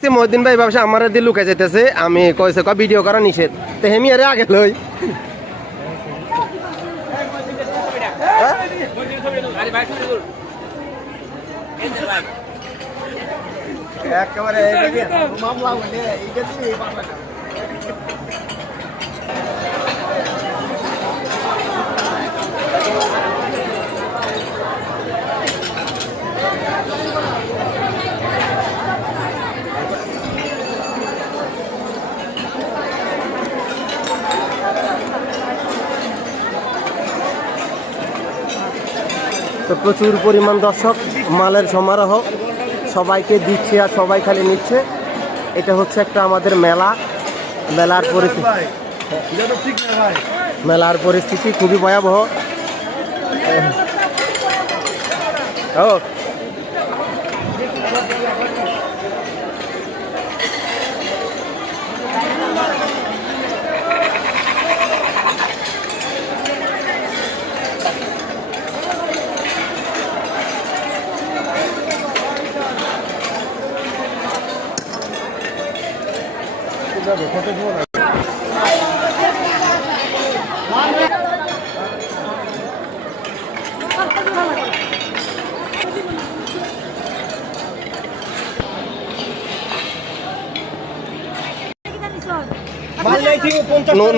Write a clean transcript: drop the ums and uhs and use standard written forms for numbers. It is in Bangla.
মহিউদ্দিন ভাই ব্যবসা আমার দিয়ে লুকে যেতেছে আমি কইছে ভিডিও করা নিষেধ তো হেমি আরে আগে লই একেবারে মামলা হলে তো প্রচুর পরিমাণ দর্শক মালের সমারোহ সবাইকে দিচ্ছে আর সবাই খালি নিচ্ছে এটা হচ্ছে একটা আমাদের মেলার পরিস্থিতি খুবই ভয়াবহ ও মাল নাই 50